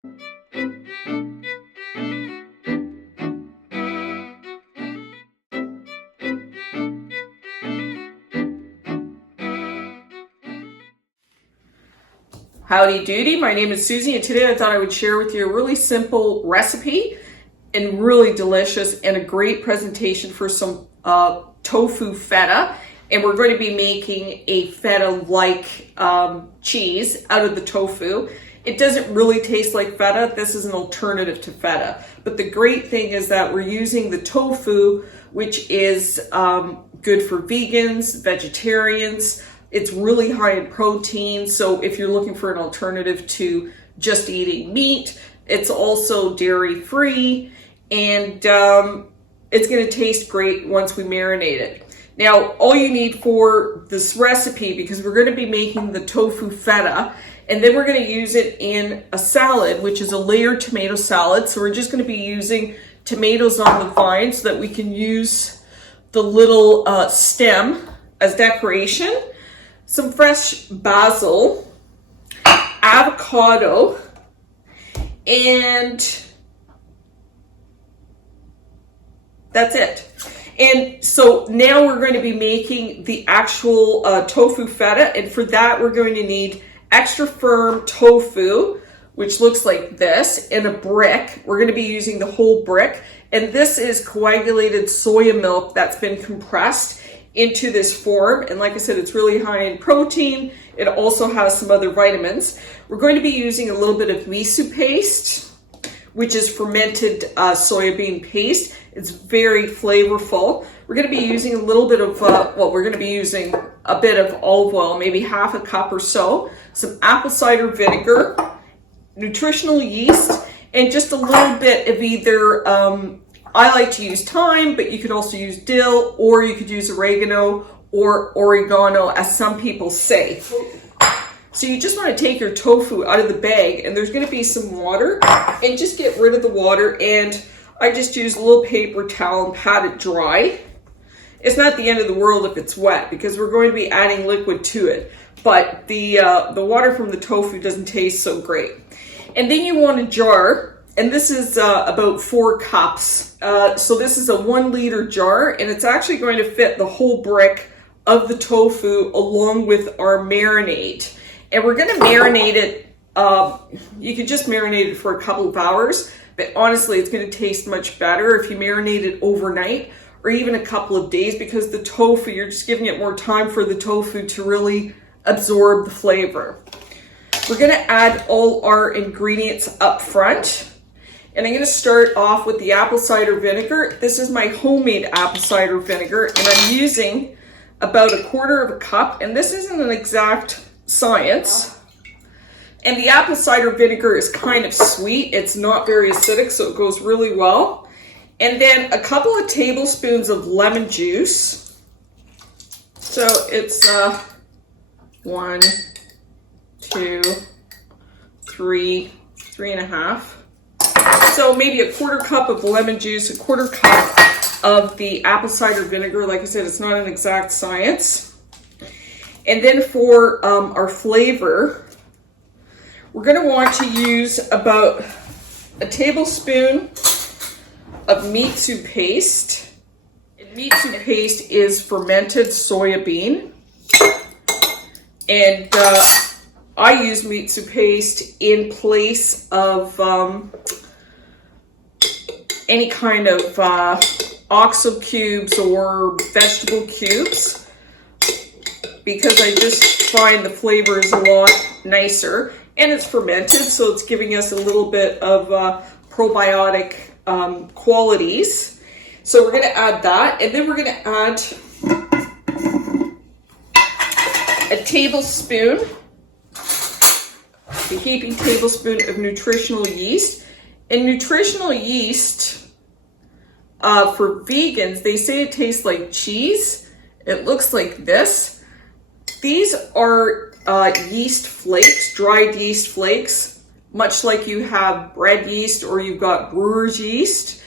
Howdy doody, my name is Susie, and today I thought I would share with you a really simple recipe and really delicious and a great presentation for some tofu feta. And we're going to be making a feta-like cheese out of the tofu. It doesn't really taste like feta. This is an alternative to feta. But the great thing is that we're using the tofu, which is good for vegans, vegetarians. It's really high in protein, so if you're looking for an alternative to just eating meat, it's also dairy-free, and it's going to taste great once we marinate it. Now, all you need for this recipe, because we're going to be making the tofu feta, and then we're going to use it in a salad, which is a layered tomato salad. So we're just going to be using tomatoes on the vine so that we can use the little stem as decoration. Some fresh basil, avocado, and that's it. And so now we're going to be making the actual tofu feta, and for that we're going to need extra firm tofu, which looks like this, in a brick. We're going to be using the whole brick, and this is coagulated soya milk that's been compressed into this form. And like I said, it's really high in protein. It also has some other vitamins. We're going to be using a little bit of miso paste, which is fermented soybean paste. It's very flavorful. We're going to be using a little bit of, we're going to be using a bit of olive oil, maybe half a cup or so, some apple cider vinegar, nutritional yeast, and just a little bit of either, I like to use thyme, but you could also use dill, or you could use oregano or oregano, as some people say. So you just want to take your tofu out of the bag, and there's going to be some water, and just get rid of the water. And I just use a little paper towel and pat it dry. It's not the end of the world if it's wet, because we're going to be adding liquid to it, but the water from the tofu doesn't taste so great. And then you want a jar. And this is about 4 cups. So this is a 1 liter jar, and it's actually going to fit the whole brick of the tofu along with our marinade. And we're going to marinate it, you can just marinate it for a couple of hours, but honestly, it's going to taste much better if you marinate it overnight or even a couple of days, because the tofu, you're just giving it more time for the tofu to really absorb the flavor. We're going to add all our ingredients up front. And I'm going to start off with the apple cider vinegar. This is my homemade apple cider vinegar, and I'm using about 1/4 cup. And this isn't an exact science. And the apple cider vinegar is kind of sweet. It's not very acidic, so it goes really well. And then a couple of tablespoons of lemon juice. So it's 1, 2, 3, 3.5. So maybe 1/4 cup of lemon juice, 1/4 cup of the apple cider vinegar. Like I said, it's not an exact science. And then for our flavor, we're going to want to use about a tablespoon of miso paste. And miso paste is fermented soya bean. And I use miso paste in place of any kind of oxo cubes or vegetable cubes, because I just find the flavor is a lot nicer, and it's fermented, so it's giving us a little bit of probiotic qualities. So we're going to add that, and then we're going to add a tablespoon, a heaping tablespoon of nutritional yeast. And nutritional yeast, for vegans, they say it tastes like cheese. It looks like this. These are yeast flakes, dried yeast flakes, much like you have bread yeast or you've got brewer's yeast,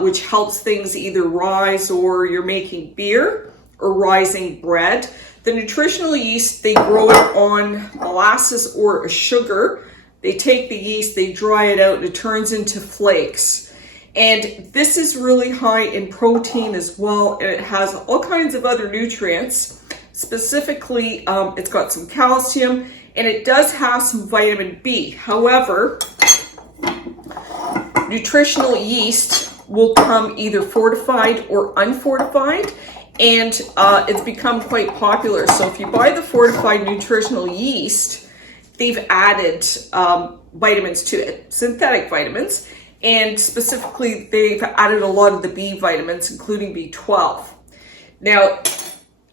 which helps things either rise, or you're making beer or rising bread. The nutritional yeast, they grow it on molasses or a sugar they take the yeast, they dry it out, and it turns into flakes. And this is really high in protein as well, and it has all kinds of other nutrients. Specifically, it's got some calcium, and it does have some vitamin B. However, nutritional yeast will come either fortified or unfortified, and it's become quite popular. So if you buy the fortified nutritional yeast, they've added vitamins to it, synthetic vitamins, and specifically they've added a lot of the B vitamins, including B12. Now,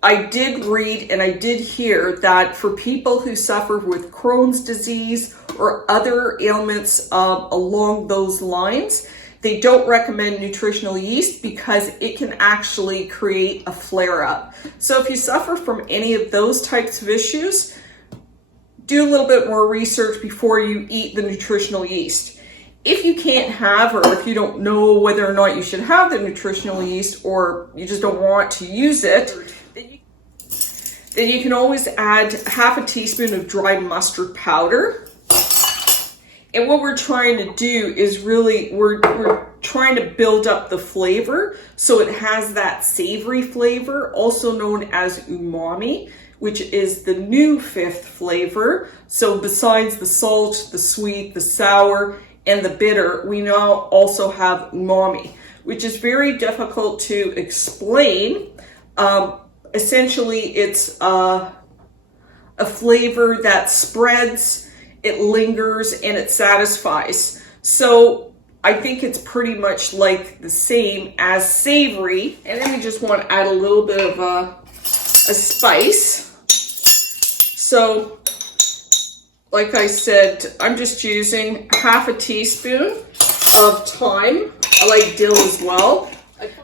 I did read and I did hear that for people who suffer with Crohn's disease or other ailments along those lines, they don't recommend nutritional yeast because it can actually create a flare-up. So if you suffer from any of those types of issues, do a little bit more research before you eat the nutritional yeast. If you can't have, or if you don't know whether or not you should have the nutritional yeast, or you just don't want to use it, then you can always add half a teaspoon of dried mustard powder. And what we're trying to do is really, we're trying to build up the flavor so it has that savory flavor, also known as umami, which is the new 5th flavor. So besides the salt, the sweet, the sour, and the bitter, we now also have umami, which is very difficult to explain. Essentially, it's a flavor that spreads, it lingers, and it satisfies. So I think it's pretty much like the same as savory. And then we just want to add a little bit of a spice. So, like I said, I'm just using half a teaspoon of thyme. I like dill as well.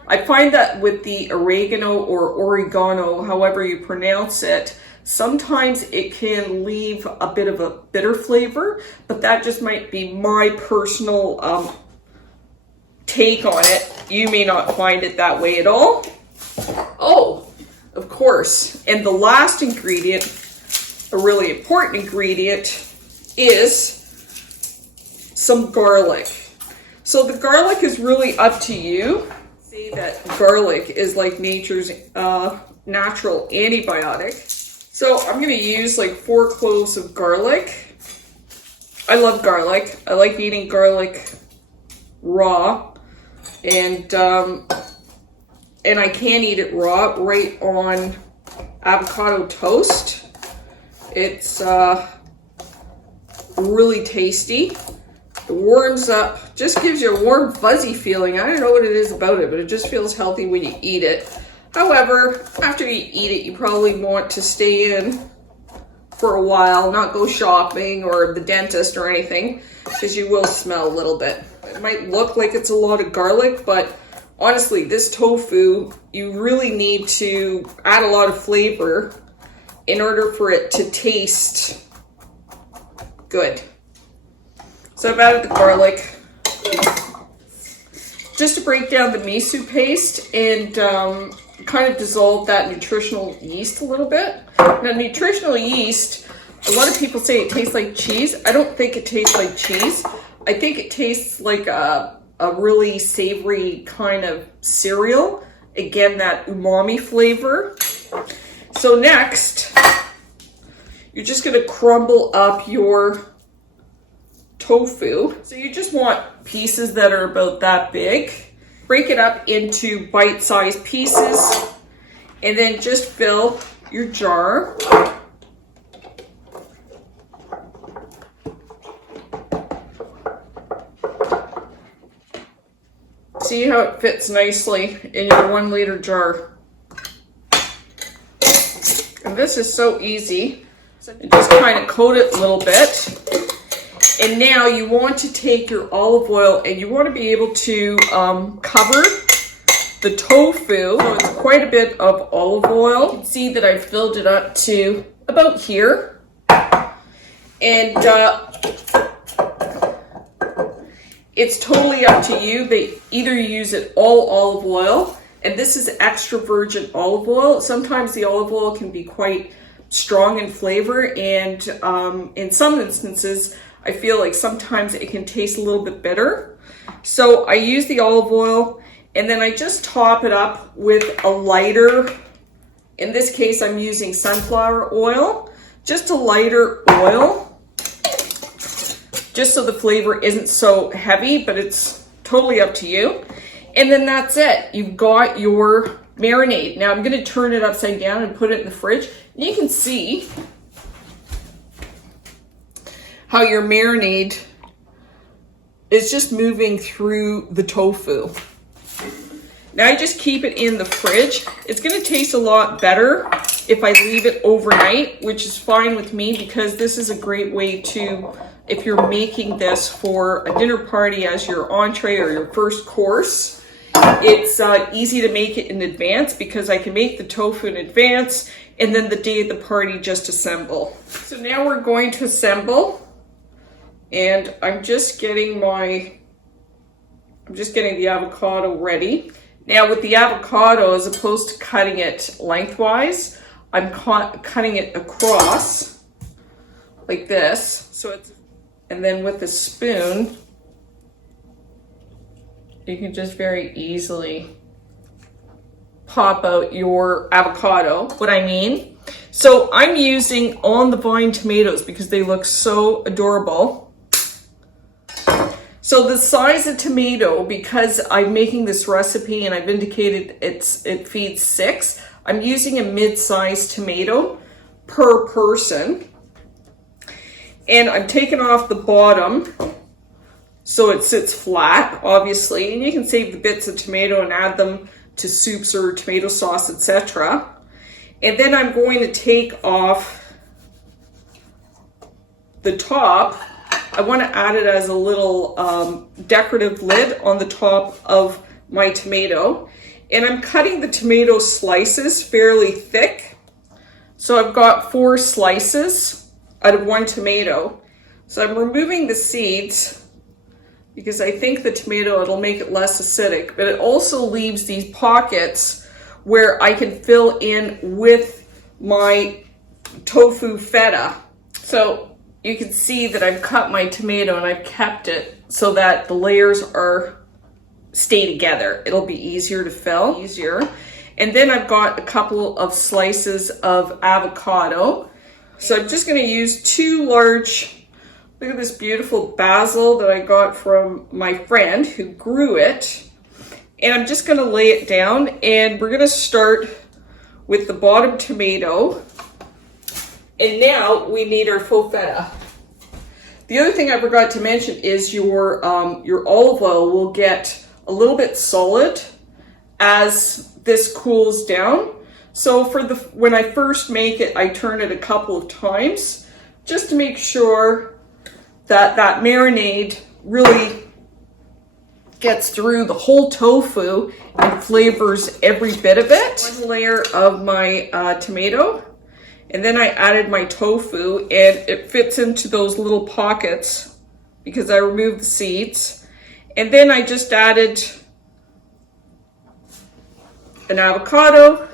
I find that with the oregano or oregano, however you pronounce it, sometimes it can leave a bit of a bitter flavor, but that just might be my personal take on it. You may not find it that way at all. Oh, of course. And the last ingredient, a really important ingredient, is some garlic. So the garlic is really up to you. Say that garlic is like nature's natural antibiotic. So I'm going to use like 4 cloves of garlic. I love garlic. I like eating garlic raw, and I can eat it raw right on avocado toast. It's really tasty. It warms up, just gives you a warm, fuzzy feeling. I don't know what it is about it, but it just feels healthy when you eat it. However, after you eat it, you probably want to stay in for a while, not go shopping or the dentist or anything, because you will smell a little bit. It might look like it's a lot of garlic, but honestly, this tofu, you really need to add a lot of flavor in order for it to taste good. So I've added the garlic just to break down the miso paste and kind of dissolve that nutritional yeast a little bit. Now, nutritional yeast, a lot of people say it tastes like cheese. I don't think it tastes like cheese. I think it tastes like a really savory kind of cereal. Again, that umami flavor. So next, you're just going to crumble up your tofu. So you just want pieces that are about that big. Break it up into bite-sized pieces and then just fill your jar. See how it fits nicely in your 1 liter jar. And this is so easy. So just kind of coat it a little bit. And now you want to take your olive oil and you want to be able to cover the tofu. So it's quite a bit of olive oil. You can see that I've filled it up to about here. And it's totally up to you. They either use it all olive oil, and this is extra virgin olive oil. Sometimes the olive oil can be quite strong in flavor, and in some instances, I feel like sometimes it can taste a little bit bitter. So I use the olive oil, and then I just top it up with a lighter, in this case I'm using sunflower oil, just a lighter oil, just so the flavor isn't so heavy, but it's totally up to you. And then that's it. You've got your marinade. Now I'm going to turn it upside down and put it in the fridge. And you can see how your marinade is just moving through the tofu. Now I just keep it in the fridge. It's going to taste a lot better if I leave it overnight, which is fine with me because this is a great way to, if you're making this for a dinner party as your entree or your first course, it's easy to make it in advance because I can make the tofu in advance and then the day of the party just assemble. So now we're going to assemble, and I'm just getting the avocado ready. Now with the avocado, as opposed to cutting it lengthwise, I'm cutting it across like this. And then with the spoon, you can just very easily pop out your avocado. What I mean, so I'm using on the vine tomatoes because they look so adorable. So the size of tomato, because I'm making this recipe and I've indicated it feeds 6, I'm using a mid-sized tomato per person. And I'm taking off the bottom so it sits flat, obviously, and you can save the bits of tomato and add them to soups or tomato sauce, etc. And then I'm going to take off the top. I want to add it as a little decorative lid on the top of my tomato. And I'm cutting the tomato slices fairly thick. So I've got 4 slices out of 1 tomato. So I'm removing the seeds because I think the tomato, it'll make it less acidic, but it also leaves these pockets where I can fill in with my tofu feta. So you can see that I've cut my tomato and I've kept it so that the layers stay together. It'll be easier to fill, And then I've got a couple of slices of avocado. So I'm just gonna use 2 large, look at this beautiful basil that I got from my friend who grew it. And I'm just gonna lay it down, and we're gonna start with the bottom tomato. And now we need our faux feta. The other thing I forgot to mention is your olive oil will get a little bit solid as this cools down. So when I first make it, I turn it a couple of times just to make sure that marinade really gets through the whole tofu and flavors every bit of it. 1 layer of my tomato, and then I added my tofu, and it fits into those little pockets because I removed the seeds. And then I just added an avocado,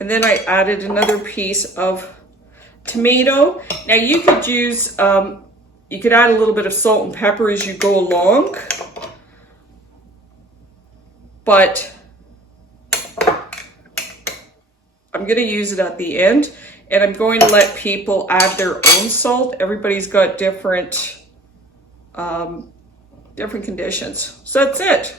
and then I added another piece of tomato. Now you could use, you could add a little bit of salt and pepper as you go along, but I'm going to use it at the end, and I'm going to let people add their own salt. Everybody's got different conditions. So that's it.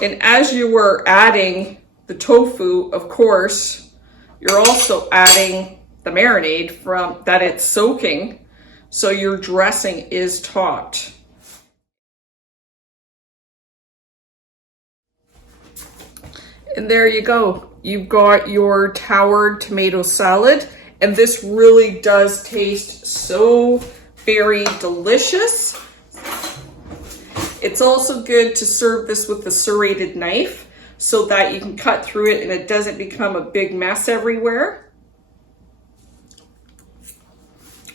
And as you were adding the tofu, of course, you're also adding the marinade from that it's soaking, so your dressing is topped. And there you go. You've got your toured tomato salad, and this really does taste so very delicious. It's also good to serve this with a serrated knife so that you can cut through it and it doesn't become a big mess everywhere.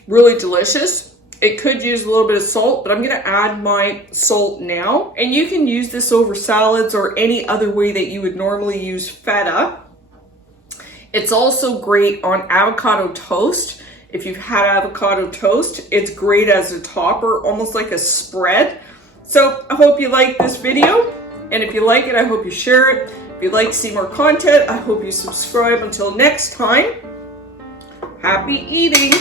Really delicious. It could use a little bit of salt, but I'm going to add my salt now. And you can use this over salads or any other way that you would normally use feta. It's also great on avocado toast. If you've had avocado toast, it's great as a topper, almost like a spread. So I hope you like this video. And if you like it, I hope you share it. If you'd like to see more content, I hope you subscribe. Until next time, happy eating.